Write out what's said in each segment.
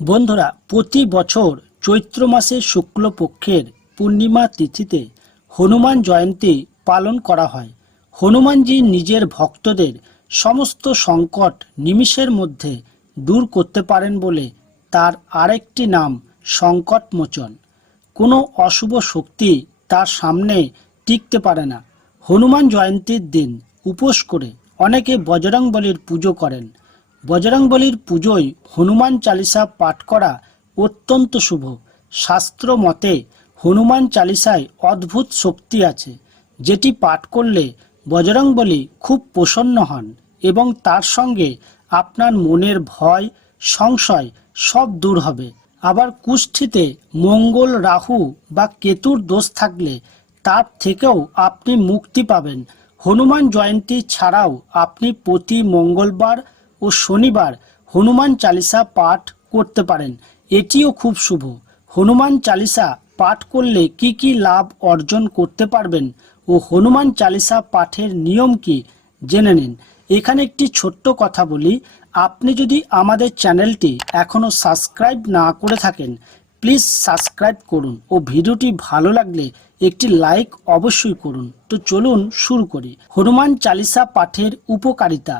বন্ধুরা, প্রতি বছর চৈত্র মাসের শুক্লপক্ষের পূর্ণিমা তিথিতে হনুমান জয়ন্তী পালন করা হয়। হনুমানজি নিজের ভক্তদের সমস্ত সংকট নিমিষের মধ্যে দূর করতে পারেন বলে তার আরেকটি নাম সংকটমোচন। কোনো অশুভ শক্তি তার সামনে টিকতে পারে না। হনুমান জয়ন্তীর দিন উপোস করে অনেকে বজরংবলীর পুজো করেন। বজরংবলীর পুজোয় হনুমান চালিসা পাঠ করা অত্যন্ত শুভ। শাস্ত্র মতে হনুমান চালিসায় অদ্ভুত শক্তি আছে, যেটি পাঠ করলে বজরংবলী খুব প্রসন্ন হন এবং তার সঙ্গে আপনার মনের ভয় সংশয় সব দূর হবে। আবার কুষ্ঠিতে মঙ্গল, রাহু বা কেতুর দোষ থাকলে তার থেকেও আপনি মুক্তি পাবেন। হনুমান জয়ন্তী ছাড়াও আপনি প্রতি মঙ্গলবার ও শনিবার হনুমান চালিসা পাঠ করতে পারেন, এটিও খুব শুভ। হনুমান চালিসা পাঠ করলে কি কি লাভ অর্জন করতে পারবেন ও হনুমান চালিসা পাঠের নিয়ম কি জেনে নিন। এখানে একটি ছোট্ট কথা বলি, আপনি যদি আমাদের চ্যানেলটি এখনও সাবস্ক্রাইব না করে থাকেন প্লিজ সাবস্ক্রাইব করুন ও ভিডিওটি ভালো লাগলে একটি লাইক অবশ্যই করুন। তো চলুন শুরু করি। হনুমান চালিসা পাঠের উপকারিতা।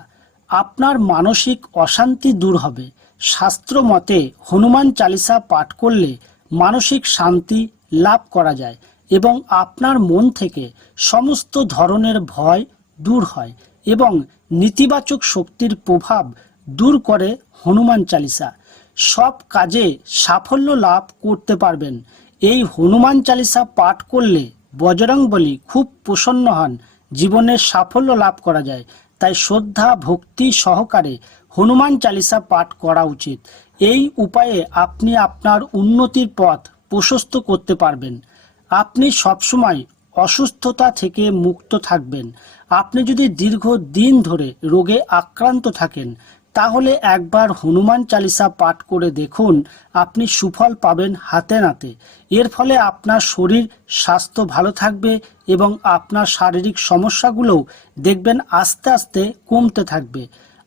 আপনার মানসিক অশান্তি দূর হবে। শাস্ত্র মতে হনুমান চালিসা পাঠ করলে মানসিক শান্তি লাভ করা যায় এবং আপনার মন থেকে সমস্ত ধরনের ভয় দূর হয় এবং নেতিবাচক শক্তির প্রভাব দূর করে হনুমান চালিসা। সব কাজে সাফল্য লাভ করতে পারবেন। এই হনুমান চালিসা পাঠ করলে বজরংবলী খুব প্রসন্ন হন, জীবনের সাফল্য লাভ করা যায়। তাই শ্রদ্ধা ভক্তি সহকারে হনুমান চালিসা পাঠ করা উচিত। এই উপায়ে আপনি আপনার উন্নতির পথ প্রশস্ত করতে পারবেন। আপনি সবসময় অসুস্থতা থেকে মুক্ত থাকবেন। আপনি যদি দীর্ঘদিন ধরে রোগে আক্রান্ত থাকেন তাহলে একবার হনুমান চালিসা পাঠ করে দেখুন, আপনি সুফল পাবেন হাতে নাতে। এর ফলে আপনার শরীর স্বাস্থ্য ভালো থাকবে এবং আপনার শারীরিক সমস্যাগুলোও দেখবেন আস্তে আস্তে কমতে থাকবে।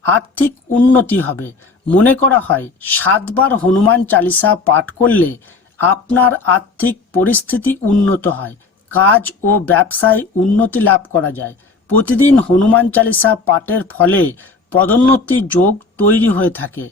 আর্থিক উন্নতি হবে। মনে করা হয় 7 বার হনুমান চালিসা পাঠ করলে আপনার আর্থিক পরিস্থিতি উন্নত হয়, কাজ ও ব্যবসায় উন্নতি লাভ করা যায়। প্রতিদিন হনুমান চালিসা পাঠের ফলে পদোন্নতির যোগ তৈরি হয়ে থাকে,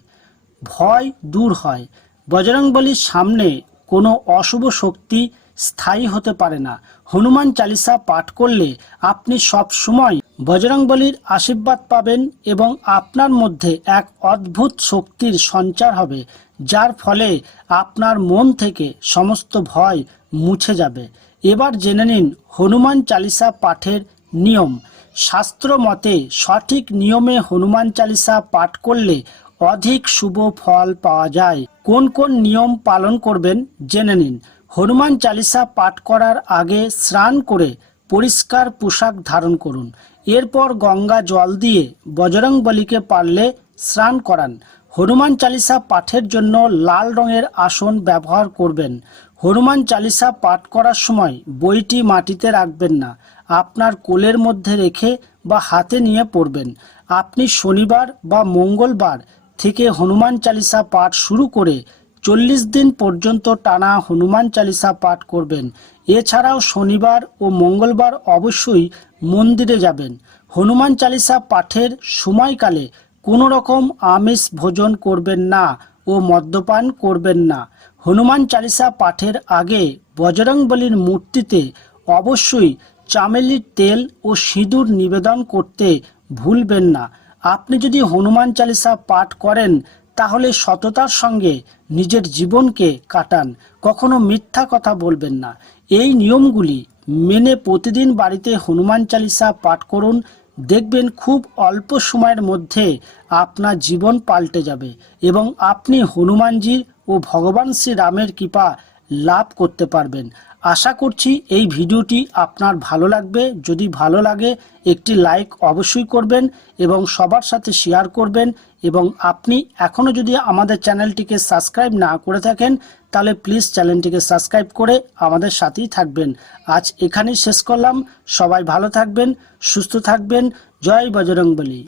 ভয় দূর হয়। বজরংবলীর সামনে কোনো অশুভ শক্তি স্থায়ী হতে পারে না। হনুমান চালিসা পাঠ করলে আপনি সব সময় বজরংবলীর আশীর্বাদ পাবেন এবং আপনার মধ্যে এক অদ্ভুত শক্তির সঞ্চার হবে, যার ফলে আপনার মন থেকে সমস্ত ভয় মুছে যাবে। এবার জেনে নিন হনুমান চালিসা পাঠের নিয়ম। শাস্ত্র মতে সঠিক নিয়মে হনুমান চালিসা পাঠ করলে অধিক শুভ ফল পাওয়া যায়। কোন কোন নিয়ম পালন করবেন জেনে নিন। হনুমান চালিসা পাঠ করার আগে স্নান করে পরিষ্কার পোশাক ধারণ করুন। এরপর গঙ্গা জল দিয়ে বজরংবলীকে পারলে স্নান করান। হনুমান চালিসা পাঠের জন্য লাল রঙের আসন ব্যবহার করবেন। হনুমান চালিসা পাঠ করার সময় বইটি মাটিতে রাখবেন না, আপনার কোলের মধ্যে রেখে বা হাতে নিয়ে পড়বেন। আপনি শনিবার বা মঙ্গলবার থেকে হনুমান চালিসা পাঠ শুরু করে 40 দিন পর্যন্ত টানা হনুমান চালিসা পাঠ করবেন। এছাড়াও শনিবার ও মঙ্গলবার অবশ্যই মন্দিরে যাবেন। হনুমান চালিসা পাঠের সময়কালে কোনো রকম আমিষ ভোজন করবেন না ও মদ্যপান করবেন না। হনুমান চালিসা পাঠের আগে বজরংবলীর মূর্তিতে অবশ্যই চামেলির তেল ও সিঁদুর নিবেদন করতে ভুলবেন না। আপনি যদি হনুমান চালিসা পাঠ করেন তাহলে সততার সঙ্গে নিজের জীবনকে কাটান, কখনো মিথ্যা কথা বলবেন না। এই নিয়মগুলি মেনে প্রতিদিন বাড়িতে হনুমান চালিসা পাঠ করুন, দেখবেন খুব অল্প সময়ের মধ্যে আপনার জীবন পাল্টে যাবে এবং আপনি হনুমানজির ও ভগবান শ্রীরামের কৃপা লাভ করতে পারবেন। আশা করছি এই ভিডিওটি আপনার ভালো লাগবে। যদি ভালো লাগে একটি লাইক অবশ্যই করবেন এবং সবার সাথে শেয়ার করবেন। এবং আপনি এখনও যদি আমাদের চ্যানেলটিকে সাবস্ক্রাইব না করে থাকেন তাহলে প্লিজ চ্যানেলটিকে সাবস্ক্রাইব করে আমাদের সাথেই থাকবেন। আজ এখানেই শেষ করলাম। সবাই ভালো থাকবেন, সুস্থ থাকবেন। জয় বজরংবলী।